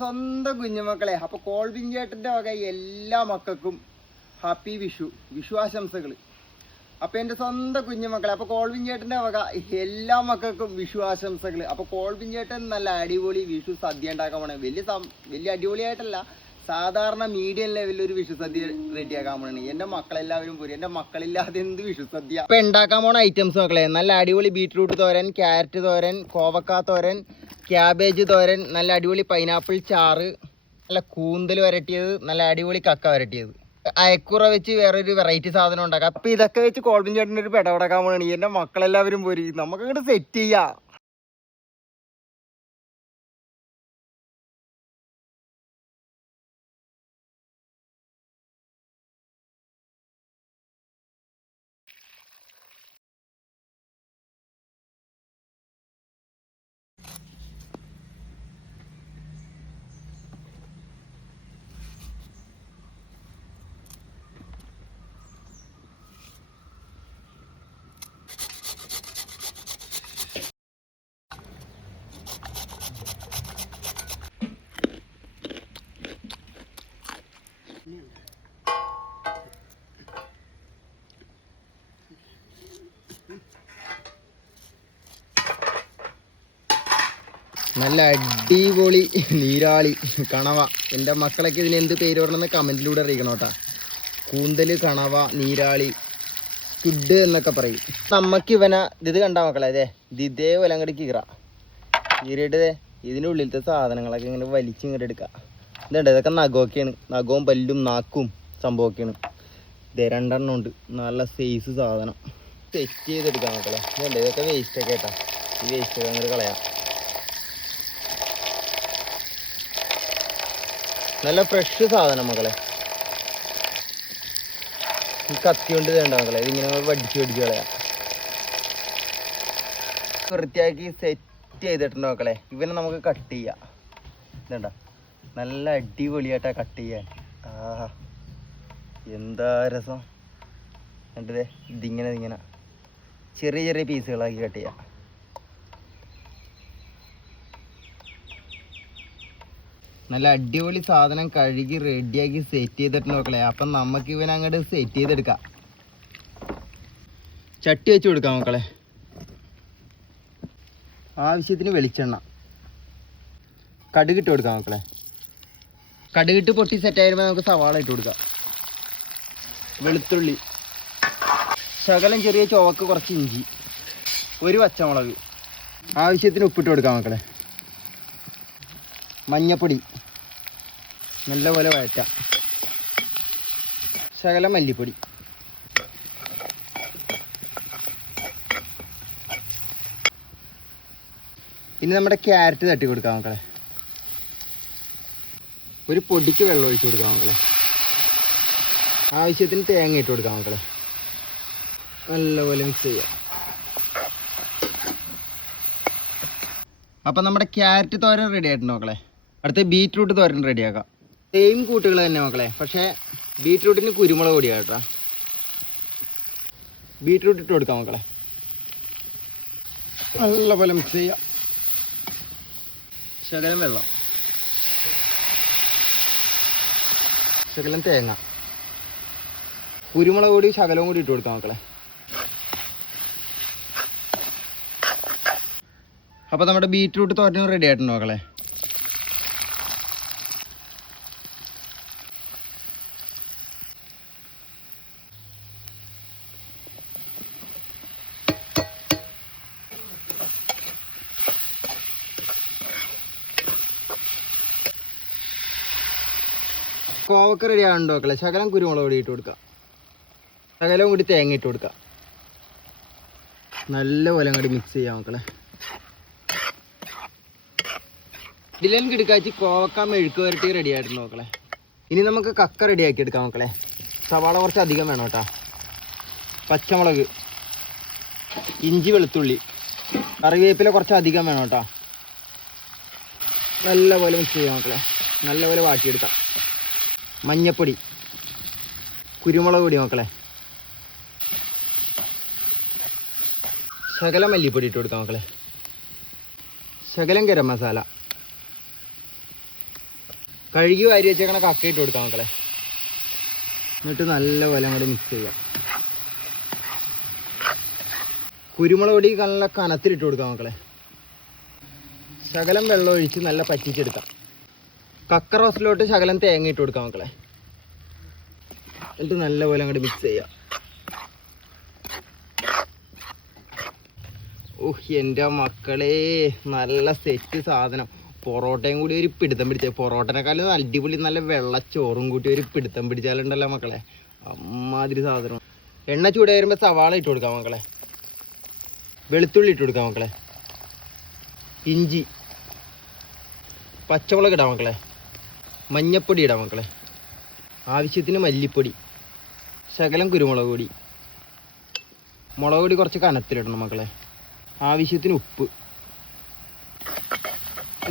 സ്വന്തം കുഞ്ഞുമക്കളെ, അപ്പൊ കോൾവിൻ ചേട്ടന്റെ വക എല്ലാ മക്കൾക്കും ഹാപ്പി വിഷു ആശംസകൾ. അപ്പൊ എന്റെ സ്വന്തം കുഞ്ഞുമക്കളെ, അപ്പൊ കോൾവിൻ ചേട്ടന്റെ വക എല്ലാ മക്കൾക്കും വിഷു ആശംസകൾ. അപ്പൊ കോൾവിൻ ചേട്ടൻ നല്ല അടിപൊളി വിഷു സദ്യ ഉണ്ടാക്കാൻ പോണേ. വലിയ അടിപൊളിയായിട്ടല്ല, സാധാരണ മീഡിയം ലെവലിൽ ഒരു വിഷു സദ്യ റെഡിയാക്കാൻ പോണേ. എന്റെ മക്കളെല്ലാവരും പോരും, എന്റെ മക്കളില്ലാതെ എന്ത് വിഷു സദ്യ. അപ്പൊ ഉണ്ടാക്കാൻ പോണ ഐറ്റംസ് മക്കളെ, നല്ല അടിപൊളി ബീട്രൂട്ട് തോരൻ, ക്യാരറ്റ് തോരൻ, കോവക്ക തോരൻ, ക്യാബേജ് തോരൻ, നല്ല അടിപൊളി പൈനാപ്പിൾ ചാറ്, നല്ല കൂന്തൽ വരട്ടിയത്, നല്ല അടിപൊളി കക്ക വരട്ടിയത്, അയക്കുറ വെച്ച് വേറൊരു വെറൈറ്റി സാധനം ഉണ്ടാക്കാം. അപ്പൊ ഇതൊക്കെ വെച്ച് കോൾവിൻ ചേട്ടൻ്റെ ഒരു പെടപെടക്കാൻ പോകണം. എന്റെ മക്കളെല്ലാവരും പോരും, നമുക്ക് അങ്ങോട്ട് സെറ്റ് ചെയ്യാം. നല്ല അടിപൊളി നീരാളി കണവ. എൻ്റെ മക്കളൊക്കെ ഇതിന് എന്ത് പേര് പറയണമെന്ന് കമൻറ്റിലൂടെ അറിയിക്കണം കേട്ടോ. കൂന്തൽ, കണവ, നീരാളി, ചുഡ് എന്നൊക്കെ പറയും. നമുക്ക് ഇവനെ ഇത് കണ്ടാ മക്കളെ, അതെ ഇതേപോലെ അങ്ങോട്ട് കീറിയിട്ട് ഇതിൻ്റെ ഉള്ളിലത്തെ സാധനങ്ങളൊക്കെ ഇങ്ങനെ വലിച്ചിങ്ങോട്ട് എടുക്കുക. ഇതുണ്ട്, ഇതൊക്കെ നഖമൊക്കെയാണ്, നഖവും പല്ലും നാക്കും സംഭവമൊക്കെയാണ്. ഇതേ 2 എണ്ണം ഉണ്ട്, നല്ല സൈസ് സാധനം. സെറ്റ് ചെയ്തെടുക്കാം മക്കളെ. ഇതുണ്ട്, ഇതൊക്കെ വേസ്റ്റൊക്കെ കേട്ടോ. ഈ വേസ്റ്റൊക്കെ അങ്ങോട്ട് കളയാം. നല്ല ഫ്രഷ് സാധനം മക്കളെ. ഈ കത്തി കൊണ്ട് വേണ്ട മക്കളെ, ഇതിങ്ങനെ വടിച്ച് കളയാം. വൃത്തിയാക്കി സെറ്റ് ചെയ്തിട്ടുണ്ട് മക്കളെ. ഇവനെ നമുക്ക് കട്ട് ചെയ്യാം. ഇതണ്ട, നല്ല അടിപൊളിയായിട്ടാ കട്ട് ചെയ്യാൻ. എന്താ രസം കണ്ടതേ. ഇതിങ്ങനെ ചെറിയ ചെറിയ പീസുകളാക്കി കട്ട് ചെയ്യാം. നല്ല അടിപൊളി സാധനം കഴുകി റെഡിയാക്കി സെറ്റ് ചെയ്തിട്ടുണ്ട് മക്കളെ. അപ്പം നമുക്ക് ഇവൻ അങ്ങോട്ട് സെറ്റ് ചെയ്തെടുക്കാം. ചട്ടി വെച്ച് കൊടുക്കാം മക്കളെ. ആവശ്യത്തിന് വെളിച്ചെണ്ണ, കടുകിട്ട് കൊടുക്കാം മക്കളെ. കടുകിട്ട് പൊട്ടി സെറ്റ് ആയിരുമ്പോൾ നമുക്ക് സവാള ഇട്ട് കൊടുക്കാം. വെളുത്തുള്ളി, ശകലം ചെറിയ ചുവക്ക്, കുറച്ച് ഇഞ്ചി, ഒരു പച്ചമുളക്, ആവശ്യത്തിന് ഉപ്പിട്ട് കൊടുക്കാം മക്കളെ. മഞ്ഞപ്പൊടി നല്ലപോലെ വഴറ്റാം. ശകലം മല്ലിപ്പൊടി, പിന്നെ നമ്മുടെ ക്യാരറ്റ് തട്ടി കൊടുക്കാം മക്കളെ. ഒരു പൊടിക്ക് വെള്ളം ഒഴിച്ച് കൊടുക്കാം മക്കളെ. ആവശ്യത്തിന് തേങ്ങ ഇട്ട് കൊടുക്കാം മക്കളെ. നല്ലപോലെ മിക്സ് ചെയ്യാം. അപ്പം നമ്മുടെ ക്യാരറ്റ് തോരൻ റെഡി ആയിട്ടുണ്ട് മക്കളെ. അടുത്ത ബീറ്റ്റൂട്ട് തോരൻ റെഡിയാക്കാം. സെയിം കൂട്ടുകൾ തന്നെ മക്കളെ, പക്ഷേ ബീറ്റ്റൂട്ടിന് കുരുമുളക് പൊടിയാണ് കേട്ടോ. ബീറ്റ്റൂട്ട് ഇട്ട് കൊടുക്കാം മക്കളെ. നല്ലപോലെ മിക്സ് ചെയ്യാം. ശകലം വെള്ളം, ശകലം തേങ്ങ, കുരുമുളക് പൊടി ശകലവും കൂടി ഇട്ട് കൊടുക്കാം മക്കളെ. അപ്പോൾ നമ്മുടെ ബീറ്റ്റൂട്ട് തോരൻ റെഡി ആയിട്ടുണ്ട് മക്കളെ. കോവക്ക റെഡി ആണുണ്ടോ മക്കളെ. ശകലം കുരുമുളക് പൊടി ഇട്ട് കൊടുക്കാം. ശകലവും കൂടി തേങ്ങ ഇട്ട് കൊടുക്കാം. നല്ലപോലെ അങ്ങോട്ട് മിക്സ് ചെയ്യാം മക്കളെ. ഇതിലും കിടക്കാച്ചി കോവക്ക മെഴുക്ക് വരട്ടി റെഡി ആയിട്ടുണ്ട് മക്കളെ. ഇനി നമുക്ക് കക്ക റെഡിയാക്കി എടുക്കാം മക്കളെ. സവാള കുറച്ച് അധികം വേണം കേട്ടോ. പച്ചമുളക്, ഇഞ്ചി, വെളുത്തുള്ളി, കറിവേപ്പില കുറച്ച് അധികം വേണം കേട്ടോ. നല്ലപോലെ മിക്സ് ചെയ്യാം മക്കളെ. നല്ലപോലെ വാട്ടിയെടുക്കാം. മഞ്ഞപ്പൊടി, കുരുമുളക് പൊടി മക്കളെ. ശകലം മല്ലിപ്പൊടി ഇട്ട് കൊടുക്കാം മക്കളെ. ശകലം ഗരം മസാല, കഴുകി വാരി വെച്ചേക്കണ കക്ക ഇട്ട് കൊടുക്കാം മക്കളെ. എന്നിട്ട് നല്ലപോലെ അങ്ങോട്ട് മിക്സ് ചെയ്യാം. കുരുമുളക് പൊടി നല്ല കനത്തിലിട്ട് കൊടുക്കാം മക്കളെ. ശകലം വെള്ളം ഒഴിച്ച് നല്ല പറ്റിച്ചെടുക്കാം. കക്ക റോസ്റ്റിലോട്ട് ശകലം തേങ്ങ ഇട്ട് കൊടുക്കാം മക്കളെ. എന്നിട്ട് നല്ലപോലെ അങ്ങോട്ട് മിക്സ് ചെയ്യാം. എൻ്റെ മക്കളെ നല്ല സെറ്റ് സാധനം. പൊറോട്ടയും കൂടി ഒരു പിടുത്തം പിടിച്ച, പൊറോട്ടനെക്കാളും അടിപൊളി നല്ല വെള്ളച്ചോറും കൂട്ടി ഒരു പിടുത്തം പിടിച്ചാലുണ്ടല്ലോ മക്കളെ, അമ്മാതിരി സാധനം. എണ്ണ ചൂട് വരുമ്പോൾ സവാള ഇട്ട് കൊടുക്കാം മക്കളെ. വെളുത്തുള്ളി ഇട്ട് കൊടുക്കാം മക്കളെ. ഇഞ്ചി, പച്ചമുളക് ഇടാം മക്കളെ. മഞ്ഞപ്പൊടി ഇടാം മക്കളെ. ആവശ്യത്തിന് മല്ലിപ്പൊടി, ശകലം കുരുമുളക് പൊടി. മുളക് പൊടി കുറച്ച് കനത്തിലിടണം മക്കളെ. ആവശ്യത്തിന് ഉപ്പ്.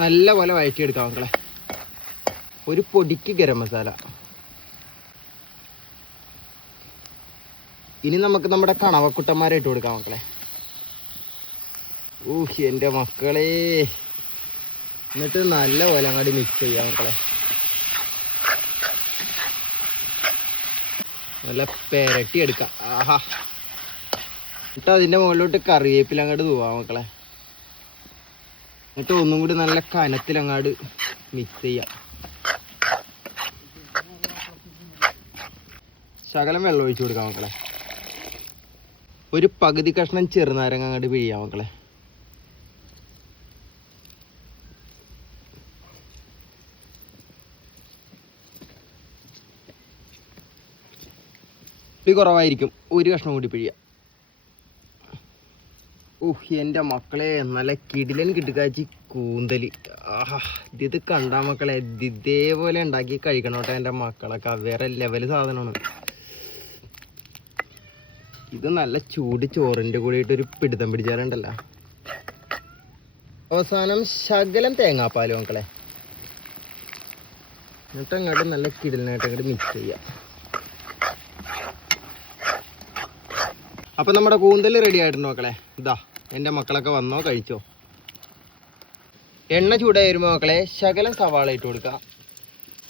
നല്ല പോലെ വഴറ്റിയെടുക്കാം മക്കളെ. ഒരു പൊടിക്ക് ഗരം മസാല. ഇനി നമുക്ക് നമ്മുടെ കണവക്കുട്ടന്മാരെ ഇട്ട് കൊടുക്കാം മക്കളെ. എൻ്റെ മക്കളെ, എന്നിട്ട് നല്ല പോലെ അങ്ങോട്ട് മിക്സ് ചെയ്യാം മക്കളെ. നല്ല പെരട്ടി എടുക്കാം. ആഹാ. എന്നിട്ട് അതിൻ്റെ മുകളിലോട്ട് കറിവേപ്പില അങ്ങോട്ട് തൂവാം മക്കളെ. എന്നിട്ട് ഒന്നും കൂടി നല്ല കനത്തിലങ്ങാട് മിക്സ് ചെയ്യാം. ശകലം വെള്ളം ഒഴിച്ചു കൊടുക്കാം മക്കളെ. ഒരു പകുതി കഷ്ണം ചെറുനാരങ്ങ അങ്ങോട്ട് പിഴിയാം മക്കളെ. കുറവായിരിക്കും, ഒരു കഷ്ണം കൂടി പിഴിയാം. എൻ്റെ മക്കളെ, നല്ല കിടിലൻ കിട്ടുകാച്ചി കൂന്തല്. ആഹാ, ഇത് കണ്ടാ മക്കളെ ഇതേപോലെ ഉണ്ടാക്കി കഴിക്കണോട്ടെ എൻ്റെ മക്കളൊക്കെ. വേറെ ലെവല് സാധനമാണ് ഇത്. നല്ല ചൂട് ചോറിൻ്റെ കൂടിയിട്ടൊരു പിടുത്തം പിടിച്ചാലുണ്ടല്ലോ. അവസാനം ശകലം തേങ്ങാപ്പാല് മക്കളെ. എന്നിട്ട് അങ്ങോട്ട് നല്ല കിടിലനായിട്ട് അങ്ങോട്ട് മിക്സ് ചെയ്യാം. അപ്പം നമ്മുടെ കൂന്തൽ റെഡി ആയിട്ടുണ്ട് മക്കളെ. ഇതാ എൻ്റെ മക്കളൊക്കെ വന്നോ, കഴിച്ചോ. എണ്ണ ചൂടായി വരുമ്പോൾ മക്കളെ ശകലം സവാള ഇട്ട് കൊടുക്കുക.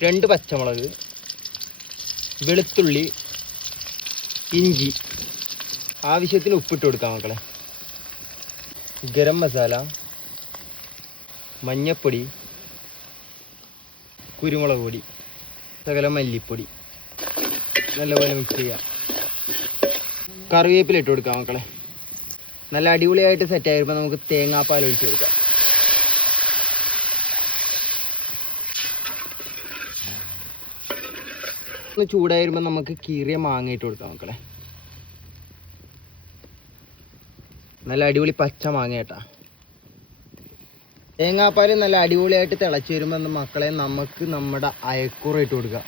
2 പച്ചമുളക്, വെളുത്തുള്ളി, ഇഞ്ചി. ആവശ്യത്തിന് ഉപ്പിട്ട് കൊടുക്കാം മക്കളെ. ഗരം മസാല, മഞ്ഞപ്പൊടി, കുരുമുളക് പൊടി, ശകലം മല്ലിപ്പൊടി. നല്ലപോലെ മിക്സ് ചെയ്യാം. കറിവേപ്പില ഇട്ട് കൊടുക്കാം മക്കളെ. നല്ല അടിപൊളിയായിട്ട് സെറ്റ് ആയിരുമ്പോൾ നമുക്ക് തേങ്ങാപ്പാൽ ഒഴിച്ച് കൊടുക്കാം. ഒന്ന് ചൂടായി വരുമ്പോൾ നമുക്ക് കീറിയ മാങ്ങ ഇട്ട് കൊടുക്കാം മക്കളെ. നല്ല അടിപൊളി പച്ച മാങ്ങ കേട്ടാ. തേങ്ങാപ്പാൽ നല്ല അടിപൊളിയായിട്ട് തിളച്ച് വരുമ്പോൾ മക്കളെ നമുക്ക് നമ്മുടെ അയക്കൂറ ഇട്ട് കൊടുക്കാം.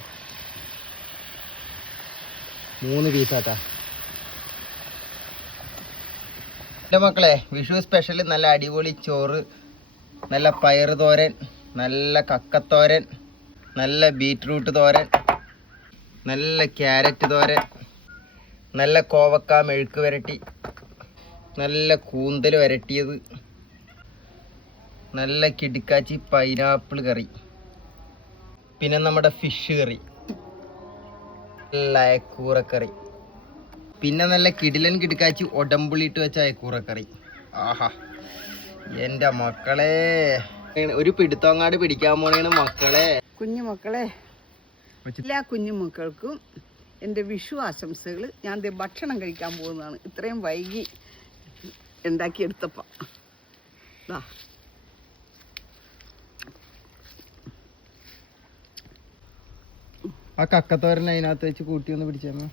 3 പീസാട്ടാ. എൻ്റെ മക്കളെ, വിഷു സ്പെഷ്യൽ നല്ല അടിപൊളി ചോറ്, നല്ല പയർ തോരൻ, നല്ല കക്കത്തോരൻ, നല്ല ബീറ്റ്റൂട്ട് തോരൻ, നല്ല ക്യാരറ്റ് തോരൻ, നല്ല കോവക്ക മെഴുക്ക് വരട്ടി, നല്ല കൂന്തൽ വരട്ടിയത്, നല്ല കിടുക്കാച്ചി പൈനാപ്പിൾ കറി, പിന്നെ നമ്മുടെ ഫിഷ് കറി, നല്ല അയക്കൂറക്കറി, പിന്നെ നല്ല കിടിലൻ കിടുക്കാച്ചി ഉടമ്പുളിയിട്ട് വെച്ച അയക്കൂറക്കറി. ആഹാ, എൻ്റെ മക്കളെ, ഒരു പിടുത്തങ്ങാട് പിടിക്കാൻ പോണേണ് മക്കളെ. കുഞ്ഞുമക്കളെ, എല്ലാ കുഞ്ഞുമക്കൾക്കും എൻ്റെ വിഷു ആശംസകൾ. ഞാൻ ഭക്ഷണം കഴിക്കാൻ പോകുന്നതാണ്. ഇത്രയും വൈകി ഉണ്ടാക്കിയെടുത്തപ്പോൾ ആ കക്കത്തോരൻ അതിനകത്ത് വെച്ച് കൂട്ടി ഒന്ന് പിടിച്ചേമ്മ.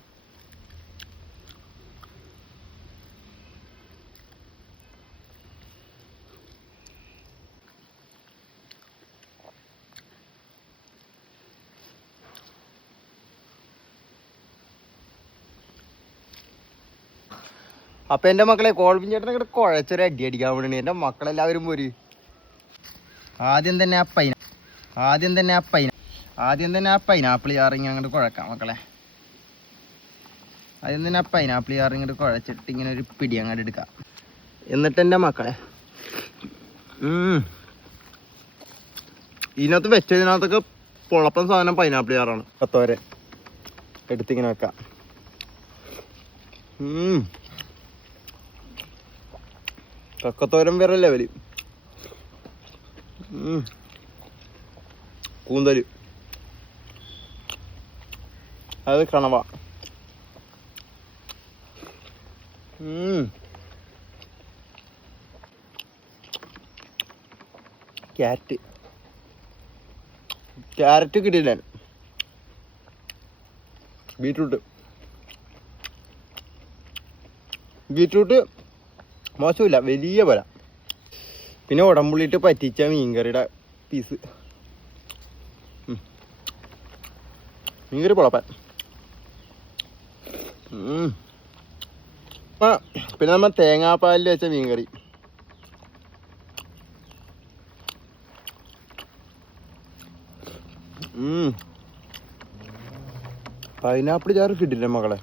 അപ്പൊ എൻ്റെ മക്കളെ, കോൾബിൻ ചേട്ടനെ കൂടെ കുഴച്ചൊരു അടി അടിക്കാൻ വേണ്ടി എൻ്റെ മക്കളെല്ലാവരും പോര്. ആദ്യം തന്നെ ആ പൈനാപ്പിൾ ചാറിങ്ങി അങ്ങോട്ട് കുഴക്കാം മക്കളെ. ആദ്യം തന്നെ ആ പൈനാപ്പിൾ ചാറിങ്ങോട്ട് കുഴച്ചിട്ട് ഇങ്ങനെ ഒരു പിടി അങ്ങോട്ട് എടുക്കാം. എന്നിട്ട് എൻ്റെ മക്കളെ, ഇതിനകത്ത് വെച്ചതിനകത്തൊക്കെ പൊളപ്പൻ സാധനം പൈനാപ്പിൾ ചാറാണ്. കത്തോരെ എടുത്തിങ്ങനെ വെക്കാം. കക്കത്തോരൻ വേറെ ലെവല്. കൂന്തല് അത് കണവ. ക്യാരറ്റ് കിട്ടിയില്ല. ബീറ്റ്റൂട്ട് മോശമില്ല, വലിയ പോലെ. പിന്നെ ഉടമ്പുള്ളിട്ട് പറ്റിച്ച മീൻകറിയുടെ പീസ്. മീൻകറി പൊളപ്പാൻ. പിന്നെ നമ്മൾ തേങ്ങാപ്പാലിൽ വെച്ച മീൻകറി. പൈനാപ്പിൾ ചാറ് കിട്ടില്ല മക്കളെ.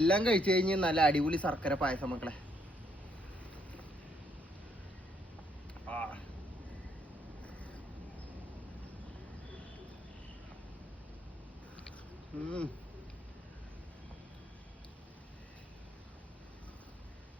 എല്ലാം കഴിച്ചു കഴിഞ്ഞ് നല്ല അടിപൊളി ശർക്കര പായസം മക്കളെ.